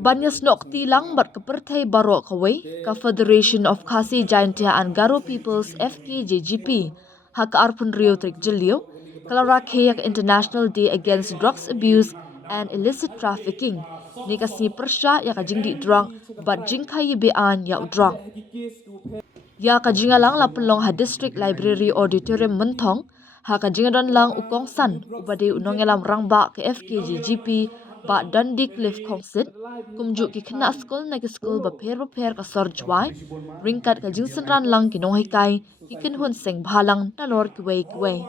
Iasnohkti lang bat kepertai barok kawai ka Federation of Khasi Jaintia and Garo Peoples FKJGP hak arpun rio trik jelio kala rakhe yak International Day Against Drugs Abuse and Illicit Trafficking ni kasni pyrshah yak jingdi drang bat jingkai bean ya drang ya kajinga lang la pelong ha District Library Auditorium Mentong ha kajinga don lang ukong san ubade unongelam rangba ke FKJGP ba Dundee Cliff Kongsit kumjuk ki kena skul na ki skul ba per ka sor Jowai ringkat ka jingsen ran lang ki nong hikai ki kin hun seng bhalang na lor ki wei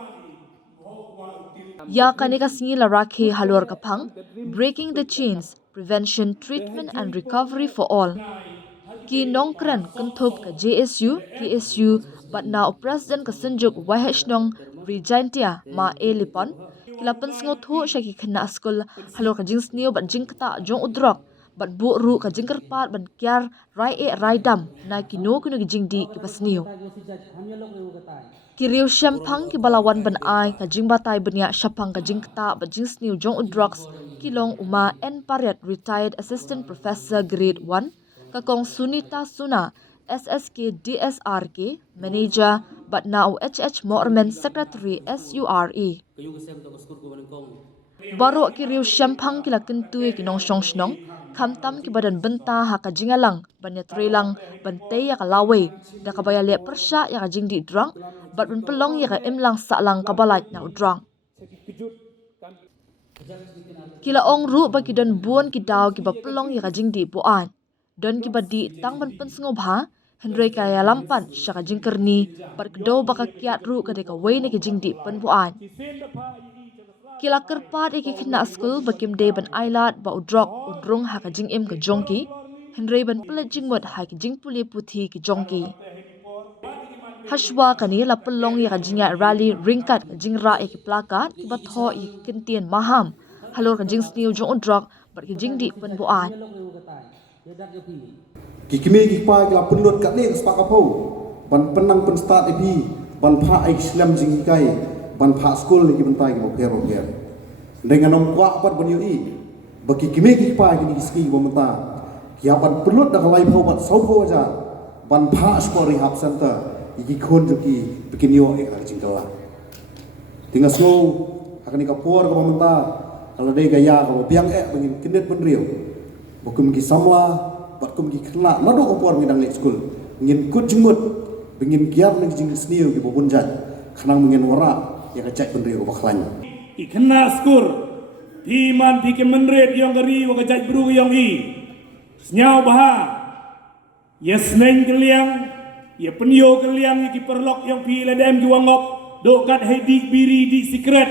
ya kanika singi la rakhe halor kapang breaking the chains prevention treatment and recovery for all ki nongkran kentup ka JSU KSU but now president ka senjuk Iasnohkti Regentia ma elipon kilapan sngotu syaki kena skul halor ka jing snio bat jing kata jong udrok bat bu ru ka jing kerpat ban kyar rai dam na kino kino jing di ki pasnio kiriu shampang ki balawan ban ai ka jing batai benya shapang ka jing kata bat jing snio jong udroks kilong uma en pariat retired assistant professor grade 1 kakong Sunita Suna SSK DSRK manager but now HH Morman secretary SURE Baro kiriu shampang kila kentui kinong shnong kamtam ki badan benta ha ka jingalang banya trelang bantay ya kalawe da kabaya le pyrshah ya ka jingdi drang bat ban pelong ya ka imlang salang kabalat na drang kila ong ru ba ki don buon ki daw ki ba pelong ya ka jingdi boan don ki badi tang ban pensngob ha Hendrai kaya lampan syaka jingkerni bat kedo baka kiat ru kadeka wei ne ki jingdi penbuan kila kerpat iki kena skul bakim de ban ailat ba udrok udrung ha ka jing im ke jongki Hendrai ban pelet jingmot ha ki jing puli puthi ki jongki hashwa kani la pelong ya ka jingya rally ringkat ka jingra ki plakat ki batho i kentien maham halor ka jing sniu jong udrok bat ki jingdi penbuan Kikimi kikpa kila penlut kat ni sepak kapau ban penang pen start epi ban pha Islam jingkai ban pha school ni bentai mo pero dengan nom kwa pat ban yui bagi kimi kikpa kini ski bo menta kia ban penlut dak lai phau bat sau phau aja ban pha school rehab center iki khon juki bikin yo ek jingkala tinggal slow akan ni kapor ko menta kalau dei gaya ko biang bangin kinet ban riau bokum ki samla bat kum ki kena nado opor ngidang lek school ngin kut jengmut bingin giar nang jing sniu ki bobun jat khanang mengin wara ya ka cak bendri ko baklan ikena skur timan pike menret yang gari wa ka cak bru yang i snyau baha ya sneng keliang ya penyo keliang ki perlok yang pi ledem ki wangop do kat hedik biri di secret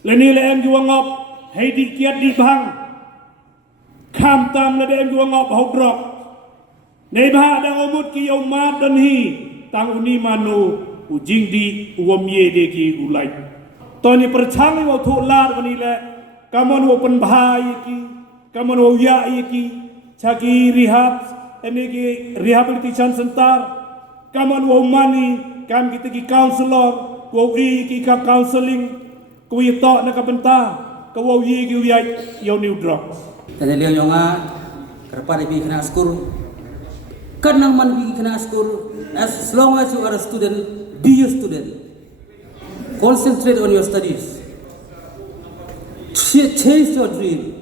leni lem ki wangop hedik kiat di bang kham tam na dem duang op hok drok nei ba dang omut ki yau mat dan hi tang uni manu ujing di uom ye de ki ulai toni perchang wo thu lar bani le kamon wo pen bhai ki kamon wo ya ki chaki rehab ene ki rehabilitation center kamon wo mani kam kita ki counselor wo i ki ka counseling ko yi to na ka benta ko wo yi ki ya yo new drok Tanya liang yonga kerpa di kena skul kan nang man bi kena skul as long as you are a student be a student concentrate on your studies chase your dream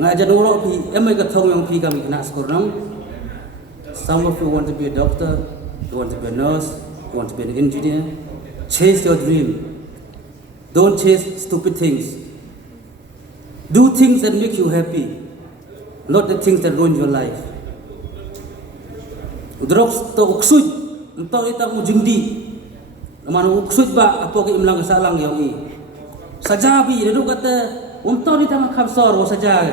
ngajar nurok pi emai ka thong yang pi kami kena skul nang some of you want to be a doctor you want to be a nurse you want to be an engineer chase your dream don't chase stupid things. Do things that make you happy, not the things that ruin your life. Drok to uksud, entau ita mujingdi. Manu uksud ba apo ke imlang salang yang i. Sajabi dedu kata, entau ita makam sor wa saja.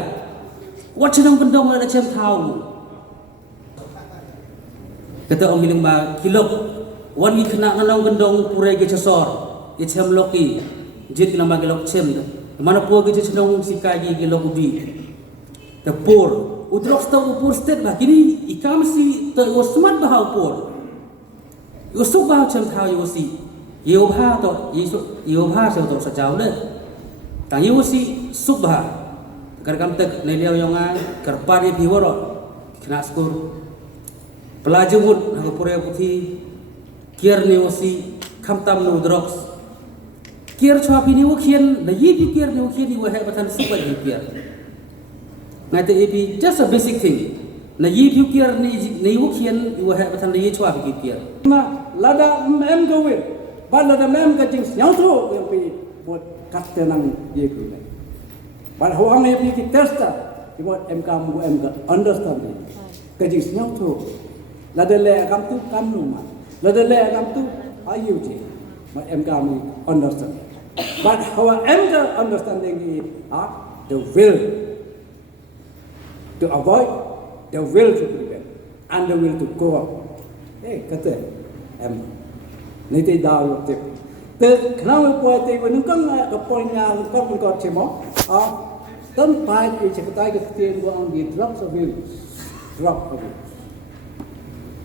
Wat sedang bendong ada cem tahu. Kata orang hilang ba kilok wan gi kena nganong bendong purai ge cesor. Ge cem loki. Jit kena bagi lok cem. Mana po gitu cenderung si kaji gelo ubi, the poor, udrok sto poor state bah kini ikam si ter smart bah poor, yusuk bah cem thau yusi, yobha to yusuk yobha se to sajau le, tang yusi suk bah, Kerkam tek neliau yang kerpari piworo kena skor pelajumut hang pure puthi kier ni osi khamtam no droks kier chwa pi ni ukien na yi pi kier ni ukien ni wa he batan sipat ni kier ngate epi just a basic thing na yi pi kier ni ukien ni wa he batan ni chwa pi kier ma lada mem go we ba lada mem ka jing nyang tho yang pi buat kat tenang ye ku ne ba ho ang ye pi ki testa ki buat mk mu mk understand ka jing nyang tho lada le kam tu kam nu ma lada le kam tu ayu ji ma mk mu understand but how mk understanding is the will to avoid, the will to prevent, and the will to go up. Kata ni te daw te kenapa buat te menungkang ke poinnya menungkang menungkang cemo tan pai ke cekai ke tien gua anggi drugs abuse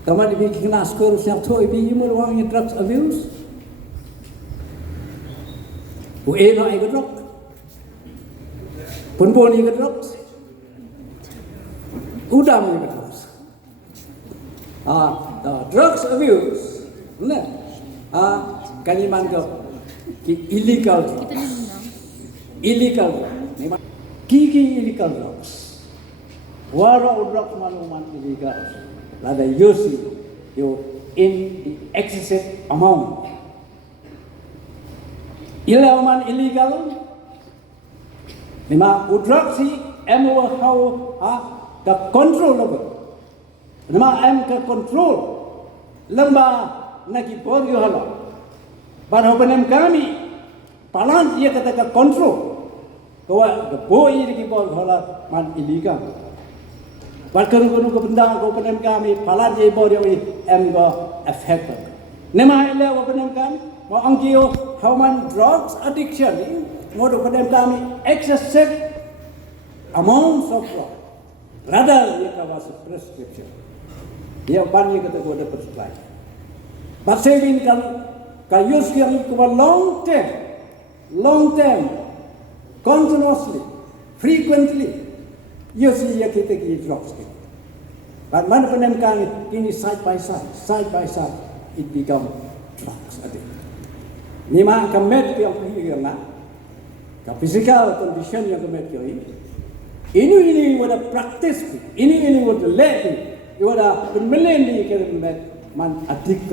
tamat ibi kena skor siap tu ibi imul wang drugs abuse bu eno ai drug pun ni drugs udam ni drugs the drugs abuse nah kaliman ke illegal kiki illegal drugs wara drugs manuman illegal lada use you in the excessive amount illegal lima drugs si emo how the controllable lima am ke control lamba naki bor yo hala ban hopenem kami palan dia kata ke control kawa the boy ki bor hala man illegal ban kanu ke benda ko hopenem kami palan dia bor yo am go affect nema ile hopenem kami mo angkio how man drugs addiction mo hopenem kami excessive amounts of drugs rather dia kawas prescription dia ban dia kata ko ada prescribe but saving can use yang kuba long term continuously frequently use ya kita ki drugs but mana penem kan ini side by side it become drugs addict ni mah kemet yang yang ka physical condition yang kemet ini wada practice ini wada let wada penmelendi kemet man addict